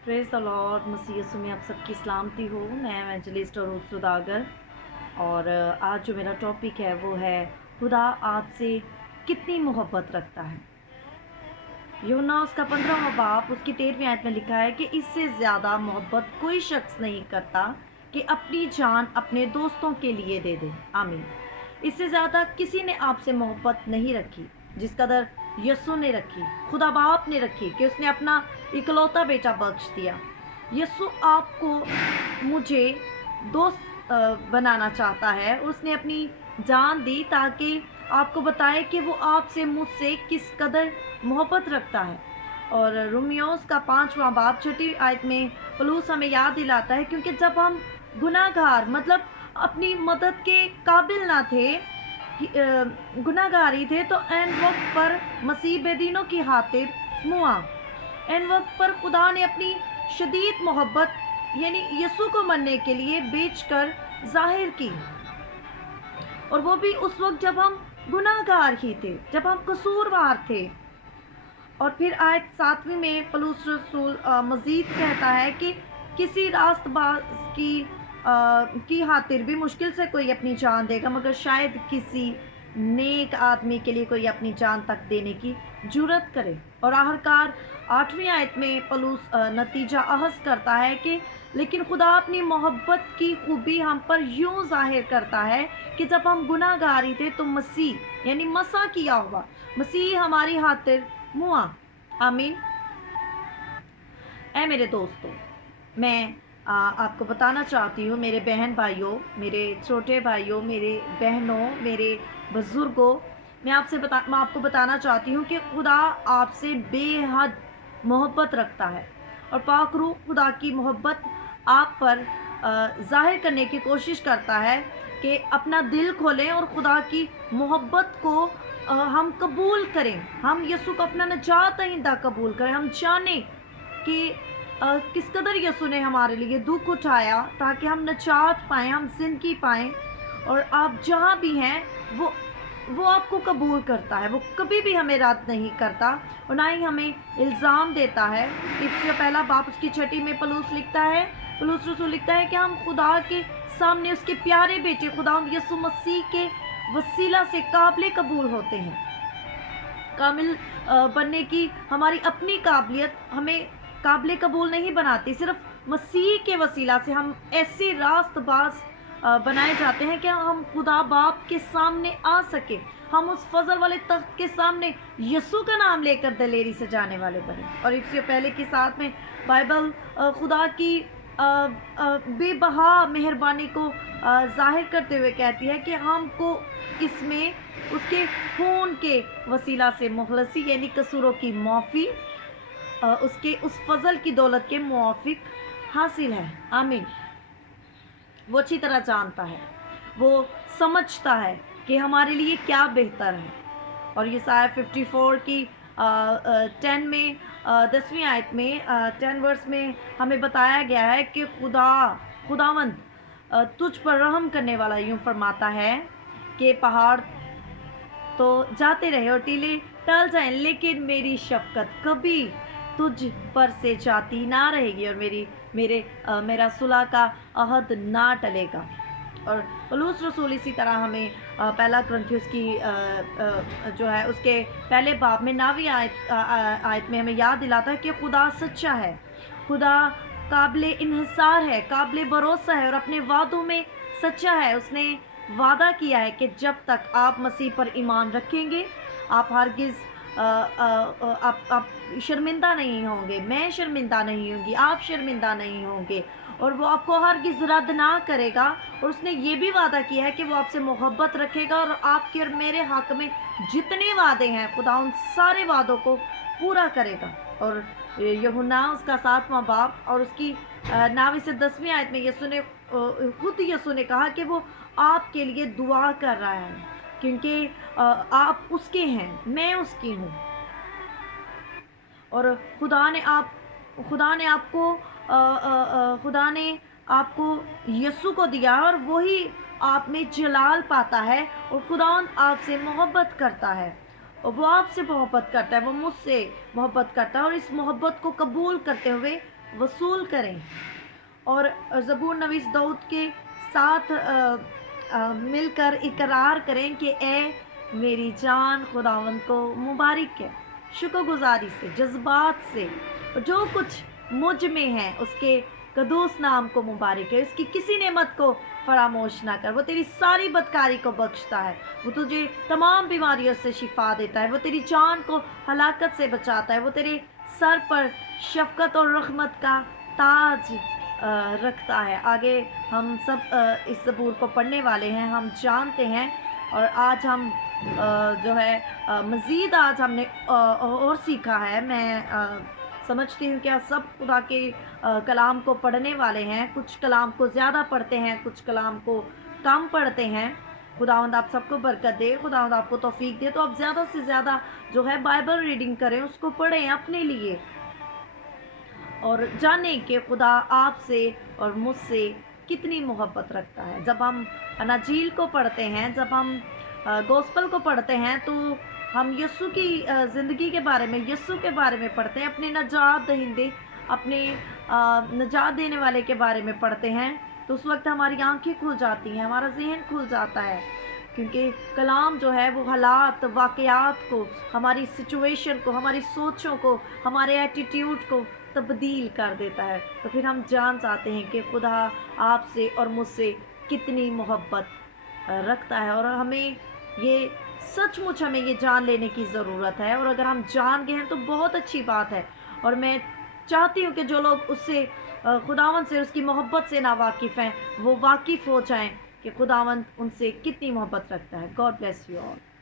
Praise the Lord. मसीह यीशु में आप सबकी सलामती हो। मैं एवेंजलिस्ट और सुदागर। और आज जो मेरा टॉपिक है वो है खुदा आपसे कितनी मोहब्बत रखता है। यूहन्ना उसका 15वां बाब उसकी 13वीं आयत में लिखा है कि इससे ज़्यादा मोहब्बत कोई शख्स नहीं करता कि अपनी जान अपने दोस्तों के लिए दे दे। आमीन। इससे ज़्यादा किसी ने आपसे मोहब्बत नहीं रखी जिस कदर यीशु ने रखी, खुदा बाप ने रखी, कि उसने अपना इकलौता बेटा बख्श दिया। यीशु आपको मुझे दोस्त बनाना चाहता है। उसने अपनी जान दी ताकि आपको बताए कि वो आपसे मुझसे किस कदर मोहब्बत रखता है। और रोमियोस का 5वां बाब 6वीं आयत में पौलुस हमें याद दिलाता है, क्योंकि जब हम गुनाहगार मतलब अपनी मदद के काबिल ना थे, गुनाहगारी थे, तो एन वक्त पर मसीह बेदीनों की खातिर मुआ। एन वक्त पर खुदा ने अपनी शदीद मोहब्बत यानी यीशु को मरने के लिए बेचकर जाहिर की, और वो भी उस वक्त जब हम गुनाहगार ही थे, जब हम कसूरवार थे। और फिर आयत 7वीं में पौलुस रसूल मजीद कहता है कि किसी रास्तबाज की खातिर भी मुश्किल से कोई अपनी जान देगा, मगर शायद किसी नेक आदमी के लिए कोई अपनी जान तक देने की जुर्रत करे। और आखिरकार 8वीं आयत में पौलुस नतीजा अहस करता है कि लेकिन खुदा अपनी मोहब्बत की खूबी हम पर यूं जाहिर करता है कि जब हम गुनाहगारी थे तो मसीह यानी मसा किया हुआ मसीह हमारी खातिर मुआ। आमीन। ऐ मेरे दोस्तों, मैं आपको बताना चाहती हूँ, मेरे बहन भाइयों, मेरे छोटे भाइयों, मेरे बहनों, मेरे बुज़ुर्गों, मैं आपको बताना चाहती हूँ कि खुदा आपसे बेहद मोहब्बत रखता है। और पाक रूह खुदा की मोहब्बत आप पर ज़ाहिर करने की कोशिश करता है कि अपना दिल खोलें और खुदा की मोहब्बत को हम कबूल करें। हम यीशु को अपना नजात दहिंदा कबूल करें। हम जानें कि किस कदर यीशु ने हमारे लिए दुख उठाया ताकि हम नजात पाएँ, हम ज़िंदगी पाएँ। और आप जहाँ भी हैं वो आपको कबूल करता है। वो कभी भी हमें रद्द नहीं करता और ना ही हमें इल्ज़ाम देता है। इसका पहला बाब उसकी 6 में पौलुस रसूल लिखता है कि हम खुदा के सामने उसके प्यारे बेटे खुदा यीशु मसीह के वसीला से काबिल कबूल होते हैं। कामिल बनने की हमारी अपनी काबिलियत हमें काबिल कबूल नहीं बनाती, सिर्फ मसीह के वसीला से हम ऐसे रास्तबाज बनाए जाते हैं कि हम खुदा बाप के सामने आ सके। हम उस फजल वाले तख्त के सामने यीशु का नाम लेकर दलेरी से जाने वाले बने। और इससे पहले के साथ में बाइबल खुदा की बेबहा मेहरबानी को जाहिर करते हुए कहती है कि हमको इसमें उसके खून के वसीला से मुखलसी यानी कसूरों की माफ़ी, उसके उस फजल की दौलत के मुआफिक हासिल है। आमीन। वो अच्छी तरह जानता है, वो समझता है कि हमारे लिए क्या बेहतर है। और ये साया 54 की 10 में 10वीं आयत में 10 वर्स में हमें बताया गया है कि खुदावंद तुझ पर रहम करने वाला यूँ फरमाता है कि पहाड़ तो जाते रहे और टीले टल जाएं, लेकिन मेरी शफकत कभी तुझ पर से जाती ना रहेगी और मेरा सुलह का अहद ना टलेगा। और पौलुस रसूल इसी तरह हमें पहला कुरिन्थियों की जो है उसके पहले बाब में 9वीं आयत में हमें याद दिलाता है कि खुदा सच्चा है, खुदा काबिल इन्हिसार है, काबिल भरोसा है और अपने वादों में सच्चा है। उसने वादा किया है कि जब तक आप मसीह पर ईमान रखेंगे आप हरगिज़ आप शर्मिंदा नहीं होंगे, मैं शर्मिंदा नहीं होंगी, आप शर्मिंदा नहीं होंगे, और वो आपको हरगिज़ रद्द ना करेगा। और उसने ये भी वादा किया है कि वो आपसे मोहब्बत रखेगा और आपके और मेरे हक़ में जितने वादे हैं खुदा उन सारे वादों को पूरा करेगा। और यूहन्ना उसका 7वां बाब और उसकी 9वीं से 10वीं आयत में यीशु ने कहा कि वो आपके लिए दुआ कर रहा है, क्योंकि आप उसके हैं, मैं उसकी हूँ। और खुदा ने आपको यीशु को दिया और वही आप में जलाल पाता है। और खुदावंद आपसे मोहब्बत करता है और वो आपसे मोहब्बत करता है, वो मुझसे मोहब्बत करता है। और इस मोहब्बत को कबूल करते हुए वसूल करें और ज़बूर नवीस दाऊद के साथ मिलकर इकरार करें कि ए मेरी जान खुदावंद को मुबारक है। शुक्रगुजारी से, जज्बात से, जो कुछ मुझ में है उसके कदूस नाम को मुबारक है। उसकी किसी नेमत को फरामोश ना कर। वो तेरी सारी बदकारी को बख्शता है, वो तुझे तमाम बीमारियों से शिफा देता है, वो तेरी जान को हलाकत से बचाता है, वो तेरे सर पर शफकत और रहमत का ताज रखता है। आगे हम सब इस ज़बूर को पढ़ने वाले हैं, हम जानते हैं। और आज हम जो है मज़ीद आज हमने और सीखा है। मैं समझती हूँ कि आप सब खुदा के कलाम को पढ़ने वाले हैं। कुछ कलाम को ज़्यादा पढ़ते हैं, कुछ कलाम को कम पढ़ते हैं। खुदावंद आप सबको बरकत दे, खुदावंद आपको तौफीक दे। तो आप ज़्यादा से ज़्यादा जो है बाइबल रीडिंग करें, उसको पढ़ें अपने लिए और जानें कि खुदा आपसे और मुझसे कितनी मोहब्बत रखता है। जब हम अनाजील को पढ़ते हैं, जब हम गॉस्पल को पढ़ते हैं, तो हम यीशु की ज़िंदगी के बारे में, यीशु के बारे में पढ़ते हैं, अपने नजात दहिंदे, अपने नजात देने वाले के बारे में पढ़ते हैं। तो उस वक्त हमारी आंखें खुल जाती हैं, हमारा जहन खुल जाता है, क्योंकि कलाम जो है वो हालात, वाक़यात को, हमारी सिचुएशन को, हमारी सोचों को, हमारे एटीट्यूड को तब्दील कर देता है। तो फिर हम जान जाते हैं कि खुदा आपसे और मुझसे कितनी मोहब्बत रखता है। और हमें ये सचमुच हमें ये जान लेने की ज़रूरत है। और अगर हम जान गए हैं तो बहुत अच्छी बात है। और मैं चाहती हूँ कि जो लोग उससे खुदावंद से, उसकी मोहब्बत से नावाकिफ़ हैं, वो वाकिफ़ हो जाएं कि खुदावंद उनसे कितनी मोहब्बत रखता है। God bless you all.